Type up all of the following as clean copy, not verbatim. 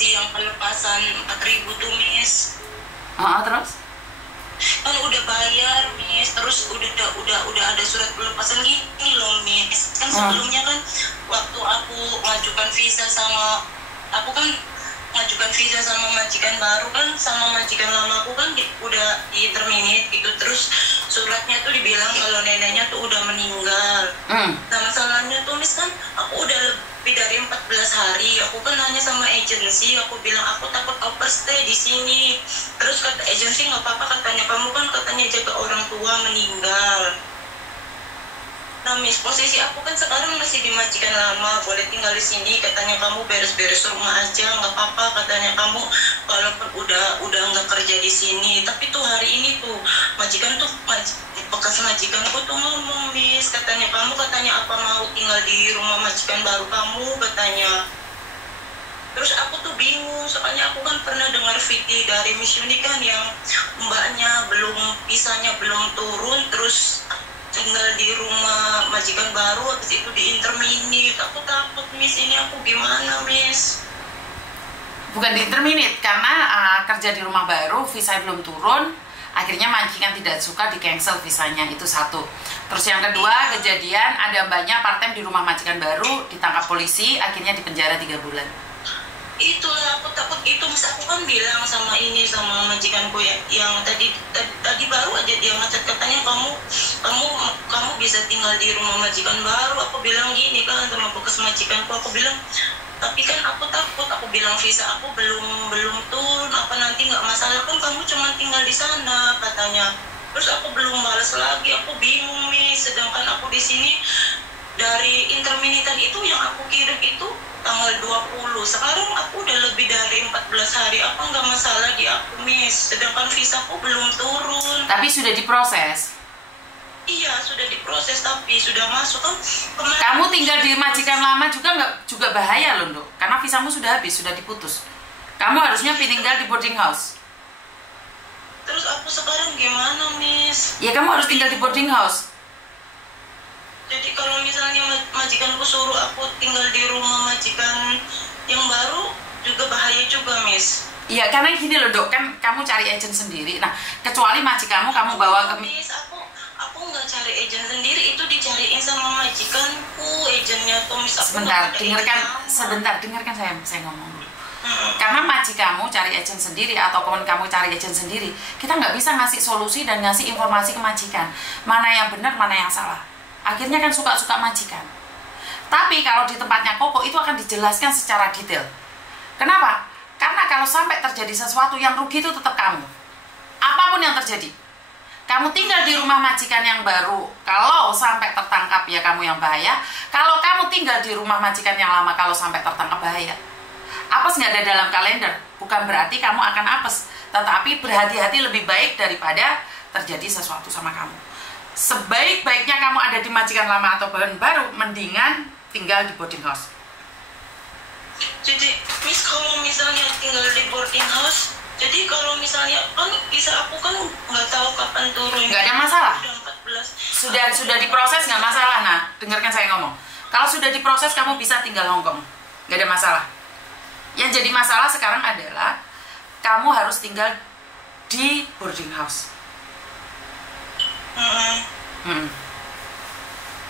agensi yang pelepasan 4.000 tuh Miss. Terus? Kan udah bayar Miss, terus udah ada surat pelepasan gini loh Miss. Kan sebelumnya kan waktu aku ngajukan visa sama majikan baru kan, sama majikan lama aku kan udah di terminate gitu. Terus suratnya tuh dibilang kalau neneknya tuh udah meninggal. Nah masalahnya tuh Miss kan aku udah lebih dari 14 hari. Aku kan nanya sama agensi, aku bilang aku takut overstay di sini. Terus kata agensi nggak apa-apa, katanya kamu kan katanya jaga orang tua meninggal. Nah Miss, posisi aku kan sekarang masih di majikan lama, boleh tinggal di sini. Katanya kamu beres-beres rumah aja, nggak apa-apa. Katanya kamu walaupun udah nggak kerja di sini. Tapi tuh hari ini tuh bekas majikanku tuh ngomong Miss, katanya kamu apa mau tinggal di rumah majikan baru kamu katanya. Terus aku tuh bingung, soalnya aku kan pernah dengar VT dari Miss Yuni kan yang mbaknya pisahnya belum turun, terus tinggal di rumah majikan baru, habis itu di interminate. Aku takut Miss, ini aku gimana Miss? Bukan di interminate, karena kerja di rumah baru, visa belum turun, akhirnya majikan tidak suka, di cancel visanya, itu satu. Terus yang kedua, kejadian ada mbaknya part-time di rumah majikan baru, ditangkap polisi, akhirnya dipenjara 3 bulan. Itulah aku takut itu Miss. Aku kan bilang sama majikanku yang tadi baru aja dia ngechat, katanya kamu bisa tinggal di rumah majikan baru. Aku bilang gini kan sama bekas majikanku, aku bilang tapi kan aku takut, aku bilang visa aku belum turun, apa nanti nggak masalah kan kamu cuma tinggal di sana katanya. Terus aku belum balas lagi, aku bingung Miss, sedangkan aku di sini dari interminitan itu yang aku kirim itu tanggal 20, sekarang aku udah lebih dari 14 hari, apa nggak masalah di aku Miss, sedangkan visaku belum turun. Tapi sudah diproses? Iya sudah diproses, tapi sudah masuk kan. Kamu tinggal di majikan lama juga bahaya loh Dok, karena visamu sudah habis, sudah diputus. Kamu harusnya tinggal di boarding house. Terus aku sekarang gimana Miss? Ya kamu harus tinggal di boarding house. Jadi kalau misalnya majikanku suruh aku tinggal di rumah majikan yang baru juga bahaya juga Miss. Iya karena gini loh Dok, kan kamu cari agent sendiri. Nah kecuali majikanmu kamu bawa ke... Miss, aku nggak cari agent sendiri, itu dicariin sama majikanku agennya tuh Miss. Sebentar, dengarkan saya ngomong dulu. Karena majikanmu cari agent sendiri atau kamu cari agent sendiri, kita nggak bisa ngasih solusi dan ngasih informasi ke majikan mana yang benar mana yang salah. Akhirnya kan suka-suka majikan. Tapi kalau di tempatnya Koko itu akan dijelaskan secara detail. Kenapa? Karena kalau sampai terjadi sesuatu yang rugi itu tetap kamu. Apapun yang terjadi. Kamu tinggal di rumah majikan yang baru, kalau sampai tertangkap ya kamu yang bahaya. Kalau kamu tinggal di rumah majikan yang lama, kalau sampai tertangkap bahaya. Apes nggak ada dalam kalender, bukan berarti kamu akan apes. Tetapi berhati-hati lebih baik daripada terjadi sesuatu sama kamu. Sebaik-baiknya kamu ada di majikan lama atau baru, mendingan tinggal di boarding house. Jadi Miss, kalau misalnya tinggal di boarding house, jadi kalau misalnya kan visa aku kan nggak tahu kapan turun. Nggak ada masalah. Udah 14. Sudah diproses nggak masalah. Nah, dengarkan saya ngomong. Kalau sudah diproses kamu bisa tinggal Hongkong, nggak ada masalah. Yang jadi masalah sekarang adalah kamu harus tinggal di boarding house.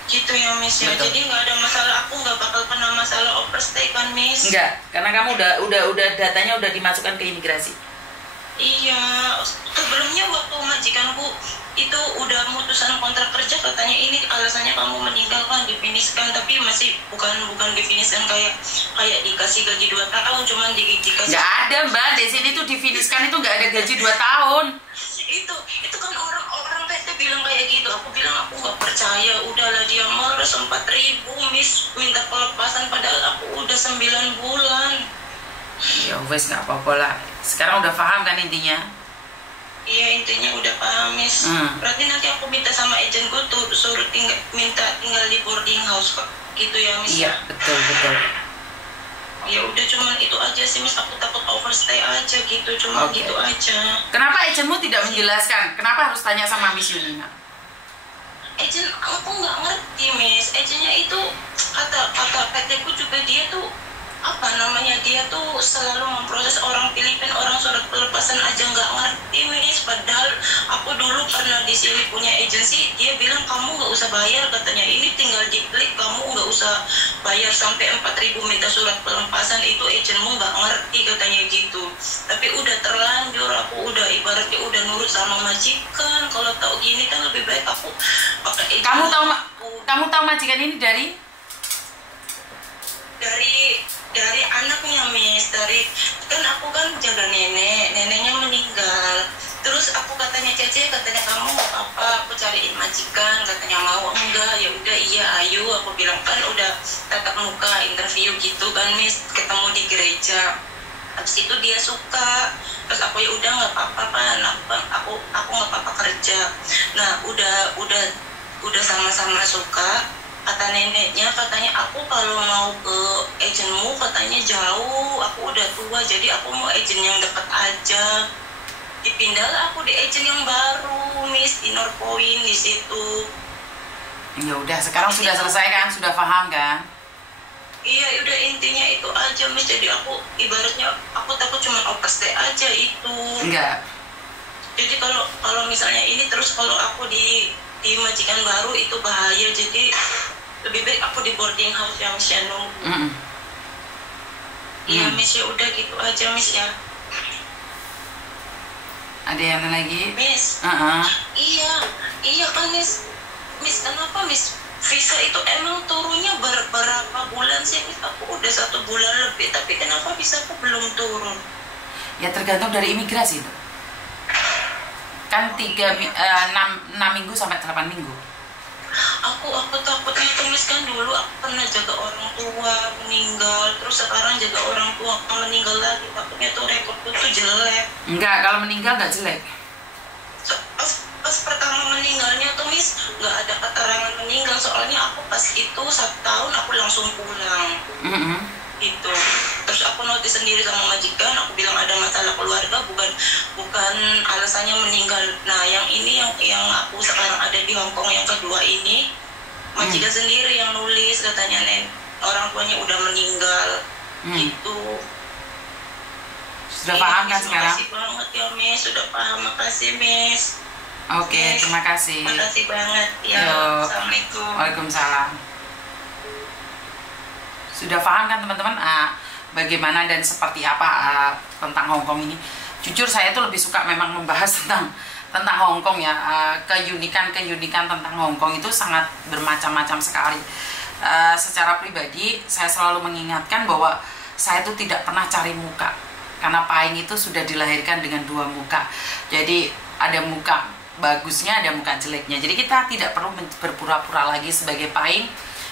Gitu ya Miss ya. Jadi nggak ada masalah, aku nggak bakal pernah masalah overstay kan Miss? Enggak, karena kamu udah datanya udah dimasukkan ke imigrasi. Iya, sebelumnya waktu majikanku itu udah mutusan kontrak kerja, katanya ini alasannya kamu meninggal kan difiniskan, tapi masih bukan difiniskan kayak dikasih gaji 2 tahun, cuman dikasih. Nggak ada Mbak, di sini tuh difiniskan itu nggak ada gaji 2 tahun. Itu kan orang PT bilang kayak gitu. Aku bilang aku nggak percaya. Udahlah dia marah 4.000 Miss minta pelepasan padahal aku udah 9 bulan. Ya wes nggak apa-apa lah. Sekarang udah paham kan intinya? Iya intinya udah paham Miss. Berarti nanti aku minta sama agentku tuh suruh minta tinggal di boarding house kok. Gitu ya Miss? Iya betul. Ya udah cuman itu aja sih Miss, aku takut overstay aja gitu, cuma gitu aja. Kenapa agentmu tidak menjelaskan? Kenapa harus tanya sama Miss Yunina? Agent aku nggak ngerti Miss, agentnya itu kata PT ku juga dia tuh apa namanya, dia tuh selalu memproses orang Filipina, orang surat pelepasan aja nggak ngerti Miss. Padahal aku dulu pernah di sini punya agensi, dia bilang kamu nggak usah bayar katanya, ini tinggal diklik, kamu nggak usah bayar sampai 4.000 minta surat pelepasan, itu agenmu nggak ngerti katanya gitu. Tapi udah terlanjur, aku udah ibaratnya udah nurut sama majikan. Kalau tahu gini kan lebih baik aku pakai agent. Kamu tahu majikan ini dari anaknya Miss, dari kan aku kan jaga neneknya meninggal, terus aku katanya Cece, katanya kamu mau apa, aku cariin majikan, katanya mau, enggak, ya udah iya ayo, aku bilang kan udah tatap muka interview gitu kan Miss, ketemu di gereja, habis itu dia suka, terus aku ya udah nggak apa-apa kan, aku nggak apa-apa kerja. Nah udah sama-sama suka. Kata neneknya, katanya aku kalau mau ke agenmu katanya jauh, aku udah tua, jadi aku mau agen yang dekat aja. Dipindahlah aku di agen yang baru Miss, di Norpoint di situ. Ya udah, sekarang sudah selesai kan, sudah paham kan? Iya, udah intinya itu aja Miss. Jadi aku ibaratnya aku takut cuma opas teh aja itu. Enggak. Jadi kalau misalnya ini terus kalau aku di majikan baru itu bahaya, jadi lebih baik aku di boarding house yang Shannon. Iya Miss, ya udah gitu aja Miss ya. Ada yang lagi? Miss, iya kan Miss kenapa Miss visa itu emang turunnya berapa bulan sih Miss? Aku udah 1 bulan lebih, tapi kenapa visa aku belum turun? Ya tergantung dari imigrasi itu. Kan 6 minggu sampai 8 minggu. Aku takutnya tuh Miss, kan dulu aku pernah jaga orang tua meninggal, terus sekarang jaga orang tua meninggal lagi, takutnya tuh rekodku tuh jelek. Enggak, kalau meninggal nggak jelek. Pas pertama meninggalnya tuh Miss nggak ada keterangan meninggal, soalnya aku pas itu 1 tahun aku langsung pulang. Gitu. Terus aku notis sendiri sama majikan, aku bilang ada masalah keluarga, bukan alasannya meninggal. Nah yang ini yang aku sekarang ada di Hongkong yang kedua ini, majikan sendiri yang nulis, katanya orang tuanya udah meninggal. Gitu. Sudah paham kan sekarang? Makasih banget ya Miss, sudah paham, makasih Miss. Oke, terima kasih. Makasih banget ya. Assalamualaikum. Waalaikumsalam. Sudah paham kan teman-teman bagaimana dan seperti apa tentang Hongkong ini? Jujur saya tuh lebih suka memang membahas tentang Hongkong ya. Keunikan tentang Hongkong itu sangat bermacam-macam sekali. Secara pribadi saya selalu mengingatkan bahwa saya tuh tidak pernah cari muka, karena Pahing itu sudah dilahirkan dengan 2 muka. Jadi ada muka bagusnya, ada muka jeleknya. Jadi kita tidak perlu berpura-pura lagi sebagai Pahing.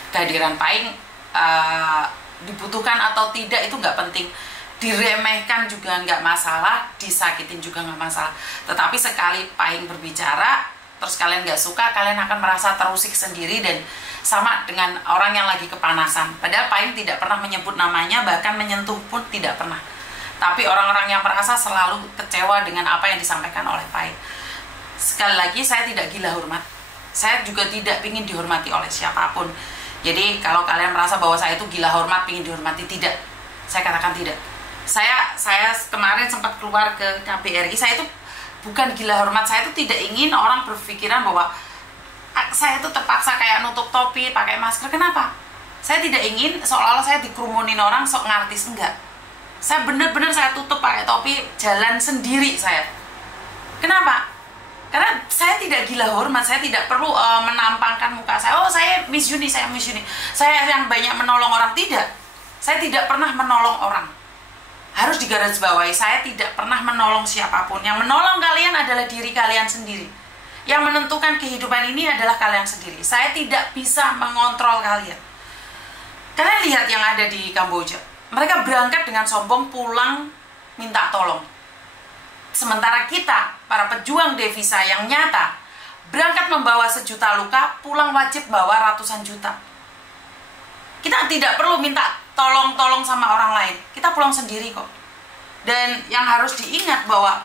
Kehadiran Pahing dibutuhkan atau tidak itu nggak penting, diremehkan juga nggak masalah, disakitin juga nggak masalah. Tetapi sekali Pahing berbicara terus kalian nggak suka, kalian akan merasa terusik sendiri, dan sama dengan orang yang lagi kepanasan. Padahal Pahing tidak pernah menyebut namanya, bahkan menyentuh pun tidak pernah. Tapi orang-orang yang merasa selalu kecewa dengan apa yang disampaikan oleh Pahing. Sekali lagi, saya tidak gila hormat, saya juga tidak ingin dihormati oleh siapapun. Jadi kalau kalian merasa bahwa saya itu gila hormat, ingin dihormati, tidak. Saya katakan tidak. Saya kemarin sempat keluar ke KBRI, saya itu bukan gila hormat, saya itu tidak ingin orang berpikiran bahwa saya itu terpaksa kayak nutup topi, pakai masker. Kenapa? Saya tidak ingin seolah-olah saya dikerumunin orang sok ngartis, enggak. Saya benar-benar saya tutup pakai topi, jalan sendiri saya. Kenapa? Karena saya tidak gila hormat, saya tidak perlu menampangkan muka saya. Oh, saya Miss Yuni, saya Miss Yuni. Saya yang banyak menolong orang, tidak. Saya tidak pernah menolong orang. Harus digarisbawahi, saya tidak pernah menolong siapapun. Yang menolong kalian adalah diri kalian sendiri. Yang menentukan kehidupan ini adalah kalian sendiri. Saya tidak bisa mengontrol kalian. Kalian lihat yang ada di Kamboja. Mereka berangkat dengan sombong, pulang minta tolong. Sementara kita, para pejuang devisa yang nyata, berangkat membawa 1 juta luka, pulang wajib bawa ratusan juta. Kita tidak perlu minta tolong-tolong sama orang lain. Kita pulang sendiri kok. Dan yang harus diingat bahwa